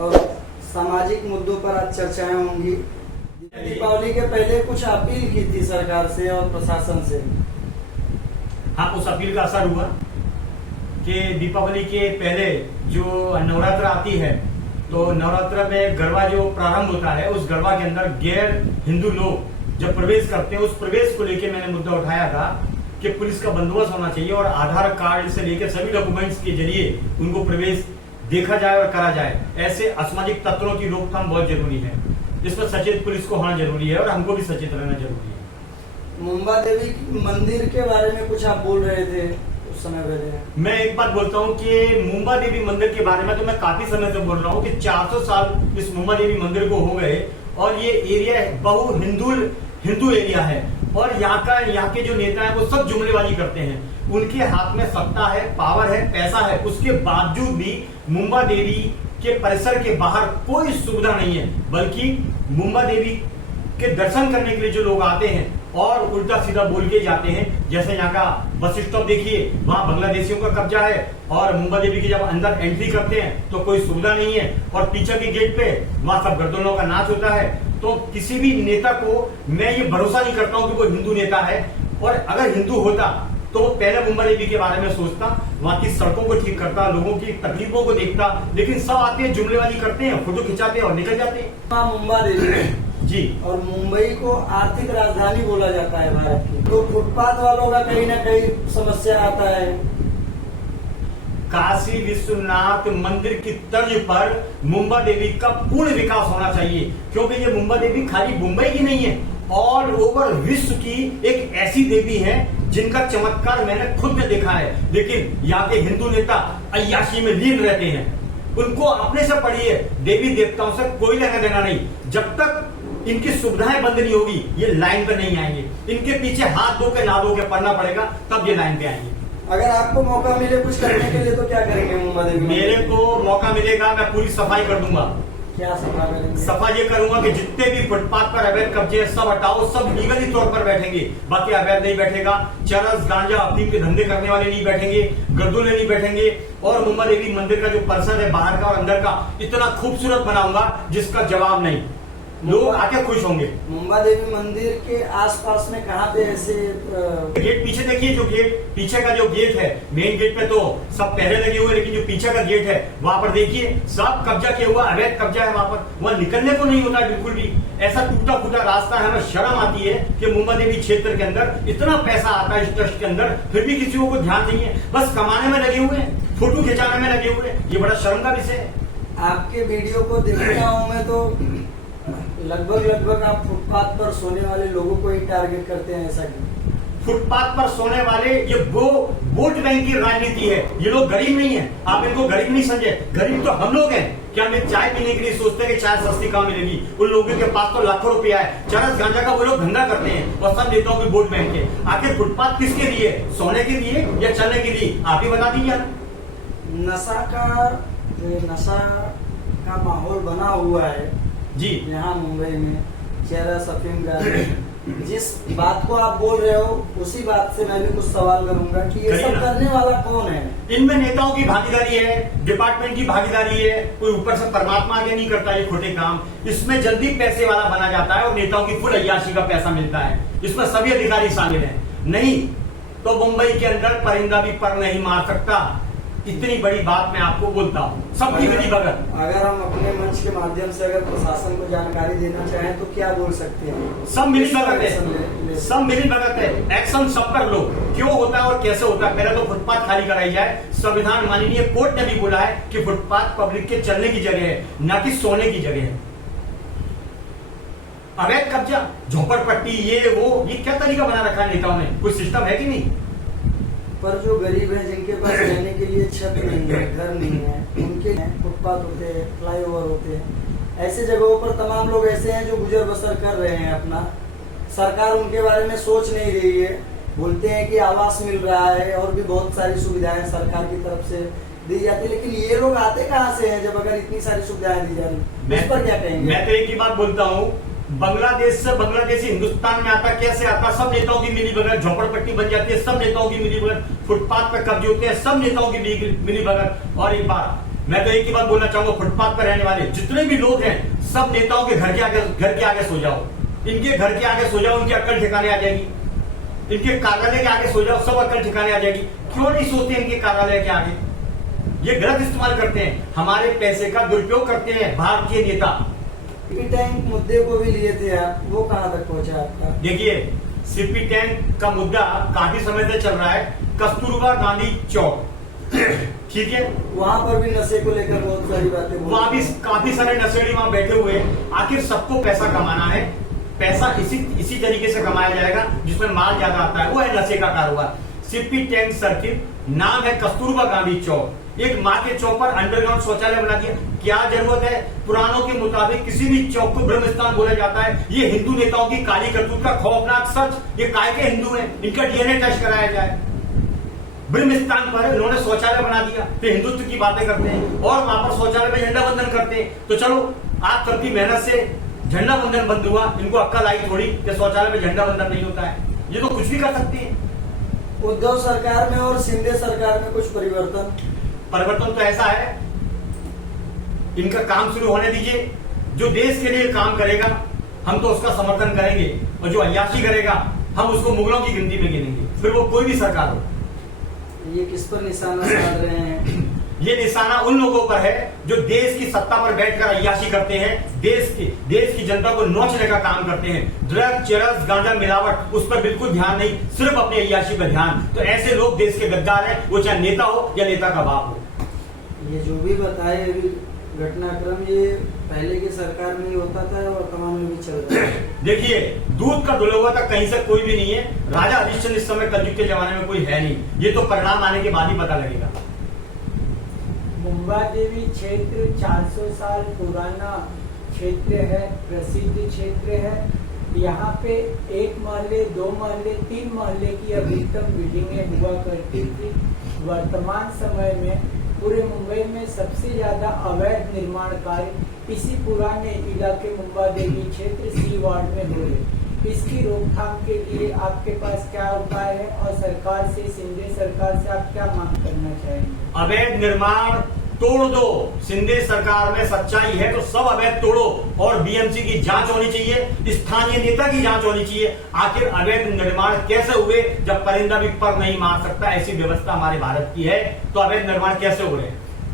और सामाजिक मुद्दों पर आज चर्चाएं होंगी। दीपावली के पहले कुछ अपील की थी सरकार से और प्रशासन से। हाँ, उस अपील का असर हुआ कि दीपावली के पहले जो नवरात्र आती है तो नवरात्र में गरबा जो प्रारंभ होता है, उस गरबा के अंदर गैर हिंदू लोग जब प्रवेश करते हैं, उस प्रवेश को लेकर मैंने मुद्दा उठाया था कि पुलिस का बंदोबस्त होना चाहिए और आधार कार्ड से लेकर सभी डॉक्यूमेंट्स के जरिए उनको प्रवेश देखा जाए और करा जाए। ऐसे असामाजिक तत्वों की रोकथाम बहुत जरूरी है, जिसमें सचेत पुलिस को होना जरूरी है और हमको भी सचेत रहना जरूरी है। मुंबा देवी मंदिर के बारे में कुछ आप बोल रहे थे उस समय पहले। मैं एक बात बोलता हूँ कि मुंबा देवी मंदिर के बारे में तो मैं काफी समय से बोल रहा हूँ कि 400 साल इस मुंबा देवी मंदिर को हो गए और ये एरिया बहु हिंदू एरिया है और यहाँ के जो नेता है वो सब जुमलेबाजी करते हैं। उनके हाथ में सत्ता है, पावर है, पैसा है, उसके बावजूद भी मुंबा देवी के परिसर के बाहर कोई सुविधा नहीं है, बल्कि मुंबा देवी के दर्शन करने के लिए जो लोग आते हैं और उल्टा सीधा बोल के जाते हैं। जैसे यहाँ का बस स्टॉप देखिए, वहाँ बांग्लादेशियों का कब्जा है और मुंबा देवी की जब अंदर एंट्री करते हैं तो कोई सुविधा नहीं है और पीछे के गेट पे वहाँ सब गर्दनों का नाच होता है। तो किसी भी नेता को मैं ये भरोसा नहीं करता हूँ कि वो हिंदू नेता है, और अगर हिंदू होता तो वो पहले मुंबा देवी के बारे में सोचता, वहाँ की सड़कों को ठीक करता, लोगों की तकलीफों को देखता। लेकिन सब आते हैं, जुमलेबाजी करते हैं, फोटो खिंचाते हैं और निकल जाते हैं। मुंबा देवी जी, और मुंबई को आर्थिक राजधानी बोला जाता है भारत की, तो फुटपाथ वालों का कहीं ना कहीं समस्या आता है। काशी विश्वनाथ मंदिर की तर्ज पर मुंबा देवी का पूर्ण विकास होना चाहिए, क्योंकि ये मुंबा देवी खाली मुंबई की नहीं है, ऑल ओवर विश्व की एक ऐसी देवी है जिनका चमत्कार मैंने खुद में देखा है। लेकिन यहाँ के हिंदू नेता अय्याशी में लीन रहते हैं। उनको अपने से पढ़िए, देवी देवताओं से कोई लेना देना नहीं। जब तक इनकी सुविधाएं बंद नहीं होगी ये लाइन पे नहीं आएंगे। इनके पीछे हाथ धो के ना धो के पढ़ना पड़ेगा, तब ये लाइन पे आएंगे। अगर आपको मौका मिले कुछ करने के लिए तो क्या करेंगे मुंबा देवी? मेरे को मौका मिलेगा, मैं पूरी सफाई कर दूंगा। क्या सफा करेंगे? सफा ये करूंगा कि जितने भी फुटपाथ पर अवैध कब्जे सब हटाओ, सब लीगली तौर पर बैठेंगे। बाकी अवैध नहीं बैठेगा, चरस गांजा अफीम के धंधे करने वाले नहीं बैठेंगे, गर्दुले नहीं बैठेंगे। और मुंबा देवी मंदिर का जो परिसर है बाहर का और अंदर का इतना खूबसूरत बनाऊंगा जिसका जवाब नहीं, लोग आके खुश होंगे। मुंबा देवी मंदिर के आसपास में कहाँ पे ऐसे गेट पीछे देखिए, जो गेट पीछे का जो गेट है, मेन गेट पे तो सब पहले लगे हुए, लेकिन जो पीछे का गेट है वहां पर देखिए सब कब्जा किया हुआ, अवैध कब्जा है वहां पर। वहां निकलने को नहीं होता बिल्कुल भी। ऐसा टूटा फूटा रास्ता है। हमें शर्म आती है कि मुंबा देवी क्षेत्र के अंदर इतना पैसा आता है इस ट्रस्ट के अंदर, फिर भी किसी को ध्यान नहीं है, बस कमाने में लगे हुए हैं, फोटो खिंचाने में लगे हुए हैं। ये बड़ा शर्म का विषय है। आपके वीडियो को देखता हूँ मैं तो लगभग आप फुटपाथ पर सोने वाले लोगों को ही टारगेट करते हैं, ऐसा क्यों? फुटपाथ पर सोने वाले ये वोट बैंक की राजनीति है। ये लोग गरीब नहीं है, आप इनको गरीब नहीं समझे। गरीब तो हम लोग हैं। क्या हम चाय पीने के लिए सोचते हैं कि चाय सस्ती कहाँ मिलेगी? उन लोगों के पास तो लाखों रुपया है। चरस गांजा का वो लोग धंधा करते हैं और सब नेताओं के वोट बैंक के। आखिर फुटपाथ किसके लिए? सोने के लिए या चलने के लिए? आप ही बता दीजिए। नशा का माहौल बना हुआ है जी यहाँ मुंबई में, चरस अफीम गांजा, जिस बात को आप बोल रहे हो उसी बात से मैं भी कुछ सवाल करूंगा कि ये सब करने वाला कौन है? इनमें नेताओं की भागीदारी है, डिपार्टमेंट की भागीदारी है। कोई ऊपर से परमात्मा आगे नहीं करता ये खोटे काम। इसमें जल्दी पैसे वाला बना जाता है और नेताओं की फुल अय्याशी का पैसा मिलता है। इसमें सभी अधिकारी शामिल हैं। नहीं तो मुंबई के अंदर परिंदा भी पर नहीं मार सकता। इतनी बड़ी बात मैं आपको बोलता हूँ, सबकी मिली भगत। अगर हम अपने मंच के माध्यम से अगर प्रशासन को जानकारी देना चाहें तो क्या बोल सकते हैं? सब मिली भगत है, सब मिली भगत है। एक्शन सब कर लो। क्यों होता है और कैसे होता है? पहले तो फुटपाथ खाली कराई जाए। संविधान माननीय कोर्ट ने भी बोला है कि फुटपाथ पब्लिक के चलने की जगह है, न कि सोने की जगह है। अवैध कब्जा, झोपड़पट्टी, ये क्या तरीका बना रखा है नेताओं ने? कोई सिस्टम है कि नहीं? पर जो गरीब है, जिनके पास रहने के लिए छत नहीं है, घर नहीं है, उनके फुटपाथ होते हैं, फ्लाईओवर होते हैं। ऐसे जगहों पर तमाम लोग ऐसे हैं जो गुजर बसर कर रहे हैं अपना। सरकार उनके बारे में सोच नहीं रही है। बोलते हैं कि आवास मिल रहा है और भी बहुत सारी सुविधाएं सरकार की तरफ से दी जाती है, लेकिन ये लोग आते कहाँ से हैं जब अगर इतनी सारी सुविधाएं दी जा रही? इस पर क्या कहेंगे? मैं तो एक ही बात बोलता हूँ, बांग्लादेश से बांग्लादेशी हिंदुस्तान में आता, कैसे आता? सब नेताओं की मिली भगत। झोपड़पट्टी बन जाती है, सब नेताओं की मिली भगत। फुटपाथ पे कब्जे होते हैं, सब नेताओं की मिली भगत। और एक बात मैं तो एक ही बात बोलना चाहूंगा, फुटपाथ पर रहने वाले जितने भी लोग हैं सब नेताओं के घर के आगे सो जाओ, इनके घर के आगे सो जाओ, इनकी अक्ल ठिकाने आ जाएगी। इनके कार्यालय के आगे सो जाओ, सब अक्ल ठिकाने आ जाएगी। क्यों नहीं सोते इनके कार्यालय के आगे? ये गलत इस्तेमाल करते हैं, हमारे पैसे का दुरुपयोग करते हैं भारतीय नेता। टैंक मुद्दे को भी लिए थे आप, वो कहाँ तक पहुंचा आपका? देखिए, सीपी टैंक का मुद्दा काफी समय से चल रहा है, कस्तूरबा गांधी चौक, ठीक है, वहाँ पर भी नशे को लेकर बहुत सारी बातें, वहाँ भी काफी सारे नशेड़ी वहाँ बैठे हुए हैं। आखिर सबको पैसा कमाना है, पैसा इसी तरीके से कमाया जाएगा जिसमें माल ज्यादा आता है, वो है नशे का कारोबार। सीपी टैंक सर्किट, नाम है कस्तूरबा गांधी चौक। एक माँ के चौक पर अंडरग्राउंड शौचालय बना दिया, क्या जरूरत है? पुराणों के मुताबिक किसी भी चौक को ब्रह्म स्थान बोला जाता है। ये हिंदू नेताओं की काली करतूत का खौफनाक सच, ये काय के हिंदू हैं, इनका डीएनए टेस्ट कराया जाए। ब्रह्म स्थान पर इन्होंने शौचालय बना दिया, फिर हिंदुत्व की बातें करते हैं और वहां पर शौचालय में झंडा बंधन करते हैं। तो चलो, आप सबकी मेहनत से झंडा बंधन बंद हुआ, इनको अक्कल आई थोड़ी कि शौचालय में झंडा बंधन नहीं होता है, ये तो कुछ भी कर सकते हैं। उद्धव सरकार में और शिंदे सरकार में कुछ परिवर्तन तो ऐसा है, इनका काम शुरू होने दीजिए। जो देश के लिए काम करेगा हम तो उसका समर्थन करेंगे, और जो अय्याशी करेगा हम उसको मुगलों की गिनती में गिनेंगे, फिर वो कोई भी सरकार हो। ये किस पर निशाना साध रहे हैं? ये निशाना उन लोगों पर है जो देश की सत्ता पर बैठकर अय्याशी करते हैं, देश की जनता को नोचने का काम करते हैं। ड्रग, चरस, गांजा, मिलावट, उस पर बिल्कुल ध्यान नहीं, सिर्फ अपनी अय्याशी पर ध्यान। तो ऐसे लोग देश के गद्दार हैं, वो चाहे नेता हो या नेता का बाप हो। ये जो भी बताए घटनाक्रम, ये पहले की सरकार में ही होता था और वर्तमान में भी चल रहा है। देखिए, दूध का धुला हुआ था, कहीं से कोई भी नहीं है। राजा हरिश्चंद्र इस समय कलयुग के जमाने में कोई है नहीं, ये तो परिणाम आने के बाद ही पता लगेगा। मुंबा देवी क्षेत्र 400 साल पुराना क्षेत्र है, प्रसिद्ध क्षेत्र है। यहाँ पे 1 महले, 2 महले, 3 महले की अधिकतम बिल्डिंगें हुआ करती थी। वर्तमान समय में पूरे मुंबई में सबसे ज्यादा अवैध निर्माण कार्य इसी पुराने इलाके मुंबा देवी क्षेत्र सी वार्ड में हो रहे। इसकी रोकथाम के लिए आपके पास क्या उपाय है और सरकार से, शिंदे सरकार से आप क्या मांग करना चाहेंगे? अवैध निर्माण तोड़ दो। शिंदे सरकार में सच्चाई है तो सब अवैध तोड़ो, और बीएमसी की जांच होनी चाहिए, स्थानीय नेता की जांच होनी चाहिए। आखिर अवैध निर्माण कैसे हुए जब परिंदा भी पर नहीं मार सकता, ऐसी व्यवस्था हमारे भारत की है, तो अवैध निर्माण कैसे हुए?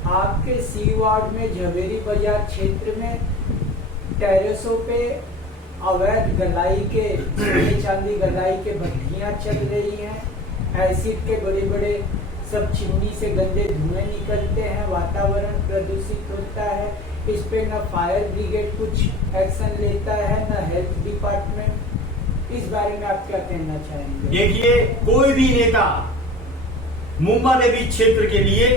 आपके सी वार्ड में झवेरी बाजार क्षेत्र में टेरेसों पे अवैध गलाई के, सोने चांदी गलाई के भट्टियां चल रही हैं। एसिड के बड़े बड़े सब चिमनी से गंदे धुएं निकलते हैं, वातावरण प्रदूषित होता है। इस पे न फायर ब्रिगेड कुछ एक्शन लेता है, न हेल्थ डिपार्टमेंट। इस बारे में आप क्या कहना चाहेंगे? देखिए, कोई भी नेता मुंबा देवी क्षेत्र के लिए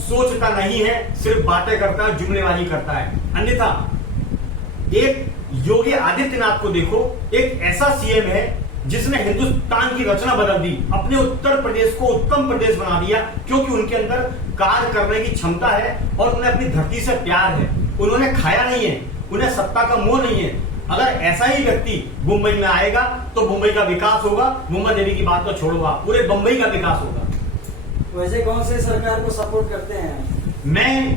सोचता नहीं है, सिर्फ बातें करता है, जुमलेबाजी करता है। अन्यथा एक योगी आदित्यनाथ को देखो, एक ऐसा सीएम है जिसने हिंदुस्तान की रचना बदल दी, अपने उत्तर प्रदेश को उत्तम प्रदेश बना दिया, क्योंकि उनके अंदर कार्य करने की क्षमता है और उन्हें अपनी धरती से प्यार है। उन्होंने खाया नहीं है, उन्हें सत्ता का मोह नहीं है। अगर ऐसा ही व्यक्ति मुंबई में आएगा तो मुंबई का विकास होगा। मुंबा देवी की बात तो छोड़ो, आप पूरे बंबई का विकास होगा। वैसे कौन से सरकार को सपोर्ट करते हैं? मैं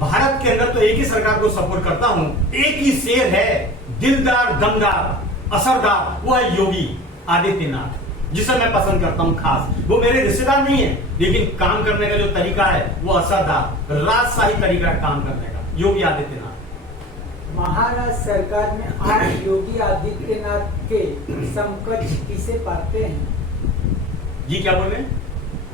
भारत के अंदर तो एक ही सरकार को सपोर्ट करता हूं, एक ही शेर है, दिलदार, दमदार, असरदार, वो है योगी आदित्यनाथ, जिसे मैं पसंद करता हूं खास। वो मेरे रिश्तेदार नहीं है, लेकिन काम करने का जो तरीका है वो असरदार, राजशाही तरीका है काम करने का, योगी आदित्यनाथ। महाराष्ट्र सरकार में आप योगी आदित्यनाथ के समकक्ष किसे पाते हैं? जी क्या बोल रहे हैं?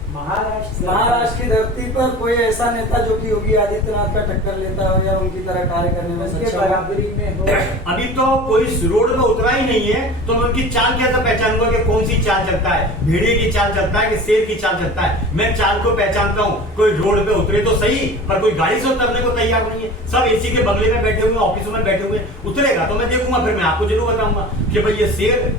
महाराष्ट्र की धरती पर कोई ऐसा नेता जो कि योगी आदित्यनाथ का टक्कर लेता हो या उनकी तरह कार्य करने में सक्षम बराबरी में हो? अभी तो कोई रोड में उतरा ही नहीं है, तो मैं उनकी चाल कैसे पहचानूंगा कि कौन सी चाल चलता है? भेड़िए की चाल चलता है कि शेर की चाल चलता है? मैं चाल को पहचानता हूँ। कोई रोड पे उतरे तो सही, पर कोई गाड़ी से उतरने को तैयार नहीं है। सब एसी के बंगले में बैठे हुए, ऑफिसों में बैठे हुए। उतरेगा तो मैं देखूंगा, फिर मैं आपको जरूर बताऊंगा कि भाई ये शेर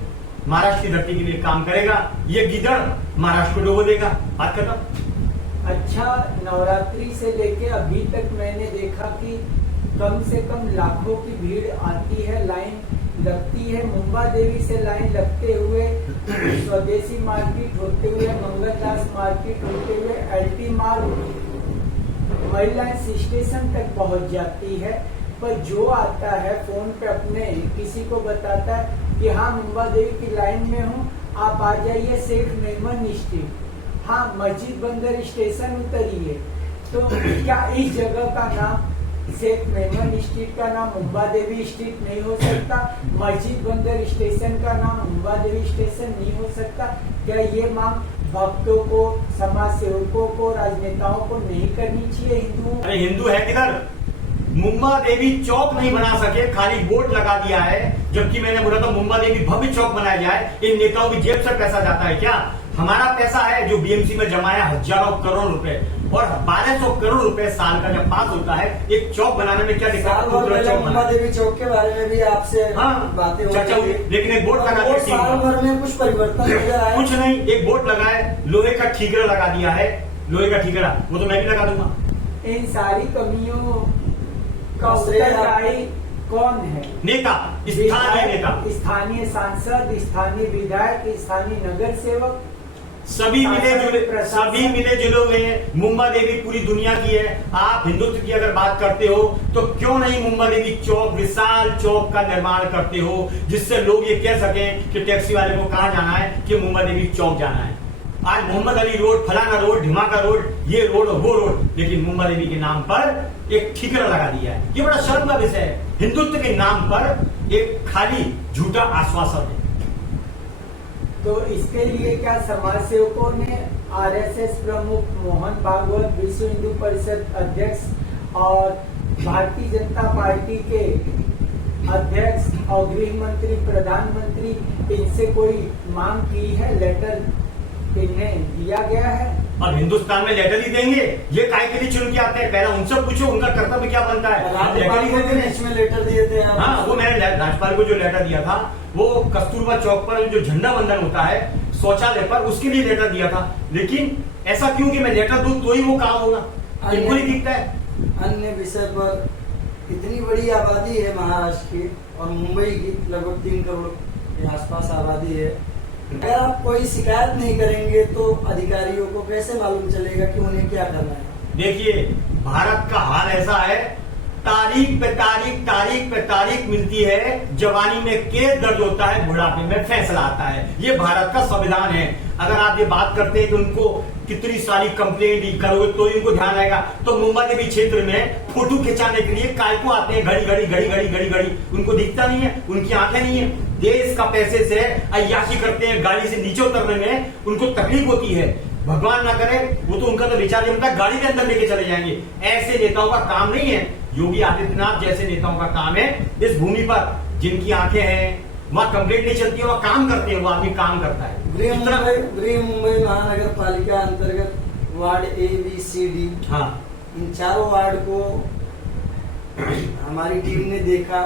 महाराष्ट्र की धरती के लिए काम करेगा, ये गिदड़ महाराष्ट्र को डुबो देगा। बात खत्म। अच्छा, नवरात्रि से लेके अभी तक मैंने देखा कि कम से कम लाखों की भीड़ आती है, लाइन लगती है। मुंबा देवी से लाइन लगते हुए स्वदेशी मार्केट होते हुए, मंगलदास मार्केट होते हुए, एलटी मार्ग महिलाएं स्टेशन तक पहुंच जाती है, पर जो आता है फोन पे अपने किसी को बताता है कि हाँ मुंबा देवी की लाइन में हूँ, आप आ जाइए शेख मेमन स्ट्रीट, हाँ मस्जिद बंदर स्टेशन उतरिए। तो क्या इस जगह का नाम शेख मेमन स्ट्रीट का नाम मुंबा देवी स्ट्रीट नहीं हो सकता? मस्जिद बंदर स्टेशन का नाम मुंबा देवी स्टेशन नहीं हो सकता? क्या ये मांग भक्तों को, समाज सेवकों को, राजनेताओं को नहीं करनी चाहिए हिंदुओं? अरे हिंदू है किधर? मुंबा देवी चौक नहीं बना सके, खाली बोर्ड लगा दिया है, जबकि मैंने बोला था मुंबा देवी भव्य चौक बनाया जाए। इन नेताओं की जेब से पैसा जाता है क्या? हमारा पैसा है जो बीएमसी में जमा है हजारों करोड़ रुपए, और 1200 करोड़ रुपए साल का जब पास होता है एक चौक बनाने में क्या दिक्कत साल भर पहले मुंबा देवी चौक के बारे में भी आपसे बातें चर्चा हुई, लेकिन एक बोर्ड लगा दिया। साल भर में कुछ परिवर्तन नजर आया? कुछ नहीं, एक बोर्ड लगा है, लोहे का ठीकरा लगा दिया है, लोहे का ठीकरा, वो तो मैं भी लगा दूंगा। इन सारी कमियों का उत्तरदायी कौन है? नेता, स्थानीय नेता, स्थानीय सांसद, स्थानीय विधायक, स्थानीय नगर सेवक, सभी मिले जुले हुए हैं। मुंबा देवी पूरी दुनिया की है। आप हिंदुत्व की अगर बात करते हो तो क्यों नहीं मुंबा देवी चौक, विशाल चौक का निर्माण करते हो, जिससे लोग ये कह सकें कि टैक्सी वाले को कहाँ जाना है, कि मुंबा देवी चौक जाना है। आज मोहम्मद अली रोड, फलाना रोड, ढिमाका रोड, ये रोड और वो रोड, लेकिन मुंबा देवी के नाम पर एक ठीकरा लगा दिया है। ये बड़ा शर्म का विषय है। हिंदुत्व के नाम पर एक खाली झूठा आश्वासन है। तो इसके लिए क्या समाज सेवकों ने आरएसएस प्रमुख मोहन भागवत, विश्व हिंदू परिषद अध्यक्ष और भारतीय जनता पार्टी के अध्यक्ष और गृह मंत्री, प्रधानमंत्री, इनसे कोई मांग की है? लेटर इन्हें दिया गया है? और हिंदुस्तान में लेटर ही देंगे? ये काय के लिए चुन के आते हैं? पहले उनसे पूछो उनका कर्तव्य क्या बनता है। राज्यपाल को भी इसमें लेटर दिए थे? हाँ, वो मैंने राज्यपाल को जो लेटर दिया था वो कस्तूरबा चौक पर जो झंडा वंदन होता है शौचालय पर, उसके लिए लेटर दिया था। लेकिन ऐसा क्यों कि मैं लेटर दूं तो ही वो काम होगा? इनको नहीं दिखता है। अन्य विषय पर इतनी बड़ी आबादी है महाराष्ट्र की और मुंबई की, लगभग 3 करोड़ के आसपास आबादी है। अगर आप कोई शिकायत नहीं करेंगे तो अधिकारियों को कैसे मालूम चलेगा कि उन्हें क्या करना है? देखिए, भारत का हाल ऐसा है, तारीख पे तारीख, तारीख पे तारीख मिलती है। जवानी में केस दर्ज होता है, बुढ़ापे में फैसला आता है। ये भारत का संविधान है। अगर आप ये बात करते हैं कि उनको कितनी सारी कंप्लेंट करोगे तो इनको ध्यान आएगा, तो मुंबा देवी क्षेत्र में फोटो खिंचाने के लिए काय को आते हैं घड़ी घड़ी घड़ी घड़ी घड़ी घड़ी? उनको दिखता नहीं है, उनकी आंखें नहीं है। देश का पैसे से अय्याशी करते हैं, गाड़ी से नीचे उतरने में उनको तकलीफ होती है। भगवान ना करे, वो तो उनका तो विचार उनका गाड़ी के अंदर लेके चले जाएंगे। ऐसे नेताओं का काम नहीं है। योगी आदित्यनाथ जैसे नेताओं का काम है इस भूमि पर जिनकी आंखें हैं, वहाँ कंप्लेंट नहीं चलती है, वहाँ काम करते हैं, वो आदमी काम करता है। गृह मुंबई महानगर पालिका अंतर्गत वार्ड ए, बी, सी, डी, हाँ, इन चारों वार्ड को हमारी टीम ने देखा।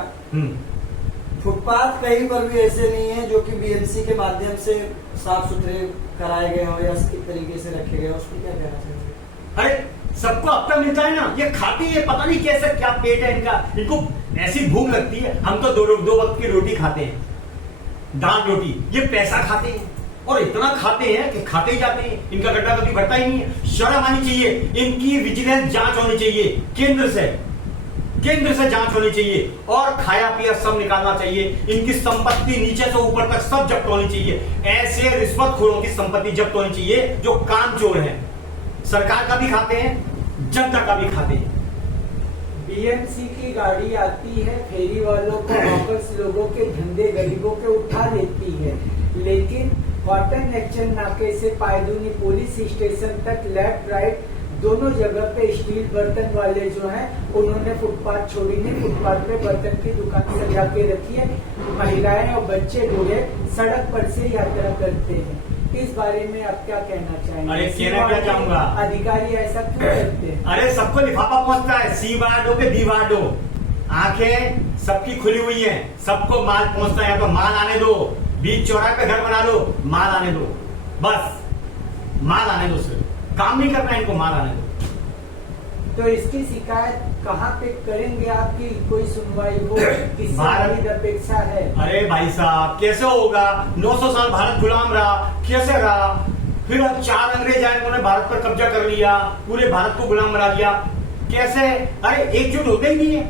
फुटपाथ कहीं पर भी ऐसे नहीं है जो कि बीएमसी के माध्यम से साफ सुथरे कराए गए हो या इस तरीके से रखे गए हो। उसको क्या कहना चाहिए? अरे सबको अपना मिलता है ना, ये खाते हैं, पता नहीं कैसे क्या पेट है इनका, इनको ऐसी भूख लगती है। हम तो दो वक्त की रोटी खाते हैं, दाल रोटी, ये पैसा खाते हैं और इतना खाते हैं कि खाते ही जाते हैं। इनका गड्ढा कभी भरता ही नहीं है। शर्म आनी चाहिए। इनकी विजिलेंस जांच होनी चाहिए, केंद्र से जांच होनी चाहिए और खाया पिया सब निकालना चाहिए। इनकी संपत्ति नीचे से ऊपर तक सब जब्त होनी चाहिए। ऐसे रिश्वतखोरों की संपत्ति जब्त होनी चाहिए जो कामचोर हैं, सरकार का भी खाते हैं, जनता का भी खाते हैं। बीएमसी की गाड़ी आती है, फेरी वालों को, हॉकर्स लोगों के धंधे, गरीबों के उठा लेती है, लेकिन कॉटन एक्शन नाके से पायदूनी पुलिस स्टेशन तक लेफ्ट राइट दोनों जगह पे स्टील बर्तन वाले जो हैं उन्होंने फुटपाथ छोड़ी नहीं। फुटपाथ पे बर्तन की दुकान सजा के रखी है। महिलाएं और बच्चे बूढ़े सड़क पर से यात्रा करते हैं। इस बारे में आप क्या कहना चाहेंगे? अरे कहना क्या चाहूंगा, अधिकारी ऐसा क्यों करते हैं? अरे सबको लिफाफा पहुंचता है, सी वार्ड हो के बी वार्ड हो, आंखें सबकी खुली हुई हैं, सबको माल पहुंचता है। तो माल आने दो, बीच चौराहे पे घर बना लो, माल आने दो, बस माल आने दो, सिर्फ काम नहीं करना, इनको माल आने दो। तो इसकी शिकायत कहाँ पे करेंगे? आपकी कोई सुनवाई हो? किससे भारत अपेक्षा है? अरे भाई साहब, कैसे होगा? 900 साल भारत गुलाम रहा, कैसे रहा? फिर अब 4 अंग्रेज आए, उन्होंने भारत पर कब्जा कर लिया, पूरे भारत को गुलाम बना दिया। कैसे? अरे एकजुट होते ही नहीं है।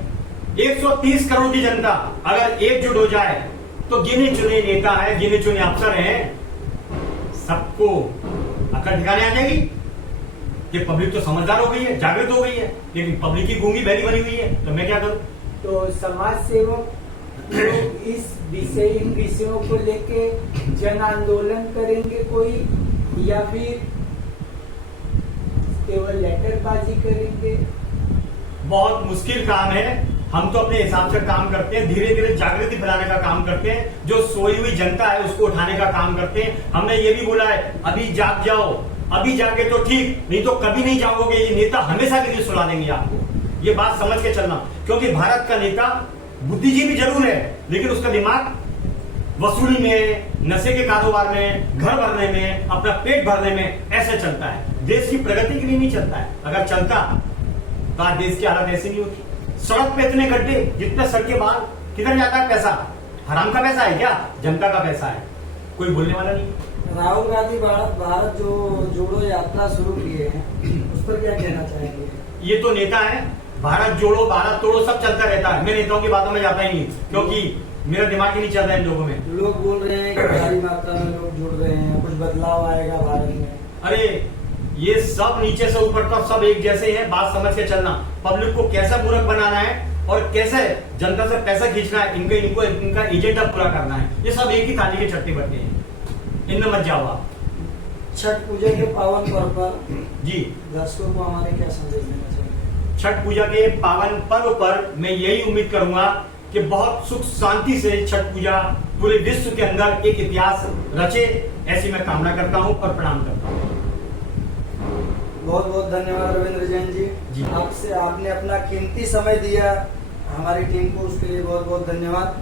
130 करोड़ की जनता अगर एकजुट हो जाए तो गिने चुने नेता है, गिने चुने अफसर हैं, सबको अकल ठिकाने आ जाएगी। ये पब्लिक तो समझदार हो गई है, जागृत हो गई है, लेकिन पब्लिक की गूंगी बहरी बनी हुई है, तो मैं क्या करूं? तो समाज सेवक लोग इन विषयों को लेके जन आंदोलन करेंगे कोई, या फिर केवल लेटरबाजी करेंगे? बहुत मुश्किल काम है। हम तो अपने हिसाब से काम करते हैं, धीरे धीरे जागृति फैलाने का काम करते हैं, जो सोई हुई जनता है उसको उठाने का काम करते हैं। हमने ये भी बोला है, अभी जाग जाओ, अभी जागे तो ठीक, नहीं तो कभी नहीं जागोगे। ये नेता हमेशा के लिए सुला देंगे आपको, ये बात समझ के चलना। क्योंकि भारत का नेता बुद्धिजीवी जरूर है, लेकिन उसका दिमाग वसूली में, नशे के कारोबार में, घर भरने में, अपना पेट भरने में ऐसे चलता है। देश की प्रगति के लिए नहीं चलता है। अगर चलता तो आज देश की हालत ऐसी नहीं होती। सड़क पे इतने गड्ढे, जितने सड़कें बाहर, किधर जाता है पैसा? हराम का पैसा है क्या? जनता का पैसा है, कोई बोलने वाला नहीं। राहुल गांधी भारत जो जोड़ो यात्रा शुरू किए हैं, उस पर क्या कहना चाहेंगे? ये तो नेता है, भारत जोड़ो भारत तोड़ो सब चलता रहता है। मैं नेताओं की बातों में जाता ही नहीं, क्योंकि मेरा दिमाग ही नहीं चल रहा है इन लोगों में। लोग बोल रहे हैं कि भारी मात्रा में लोग जुड़ रहे हैं, कुछ बदलाव आएगा भारत में। अरे ये सब नीचे से ऊपर तक सब एक जैसे हैं, बात समझ के चलना। पब्लिक को कैसा मूर्ख बनाना है और कैसे जनता से पैसा खींचना है, इनका एजेंडा पूरा करना है, ये सब एक ही थाली के चट्टे बट्टे हैं, इनमें मत जाओ आप। छठ पूजा के पावन पर्व पर जी दर्शकों को हमारे क्या संदेश देना चाहिए? छठ पूजा के पावन पर्व पर मैं यही उम्मीद करूंगा कि बहुत सुख शांति से छठ पूजा पूरे विश्व के अंदर एक इतिहास रचे, ऐसी मैं कामना करता हूं और प्रणाम करता हूं। बहुत बहुत धन्यवाद रविंद्र जैन जी, आपसे आपने अपना कीमती समय दिया हमारी टीम को, उसके लिए बहुत बहुत धन्यवाद।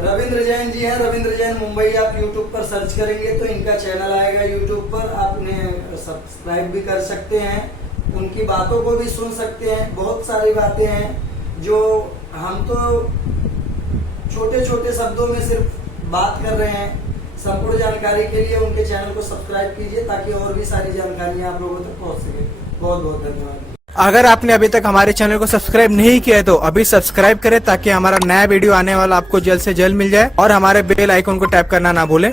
रविंद्र जैन जी हैं, रविंद्र जैन मुंबई। आप यूट्यूब पर सर्च करेंगे तो इनका चैनल आएगा यूट्यूब पर, आप उन्हें सब्सक्राइब भी कर सकते हैं, उनकी बातों को भी सुन सकते हैं। बहुत सारी बातें हैं जो हम तो छोटे छोटे शब्दों में सिर्फ बात कर रहे हैं। संपूर्ण जानकारी के लिए उनके चैनल को सब्सक्राइब कीजिए, ताकि और भी सारी जानकारियां आप लोगों तक पहुंच सके। बहुत बहुत धन्यवाद। अगर आपने अभी तक हमारे चैनल को सब्सक्राइब नहीं किया है तो अभी सब्सक्राइब करें, ताकि हमारा नया वीडियो आने वाला आपको जल्द से जल्द मिल जाए, और हमारे बेल आइकन को टैप करना ना भूलें।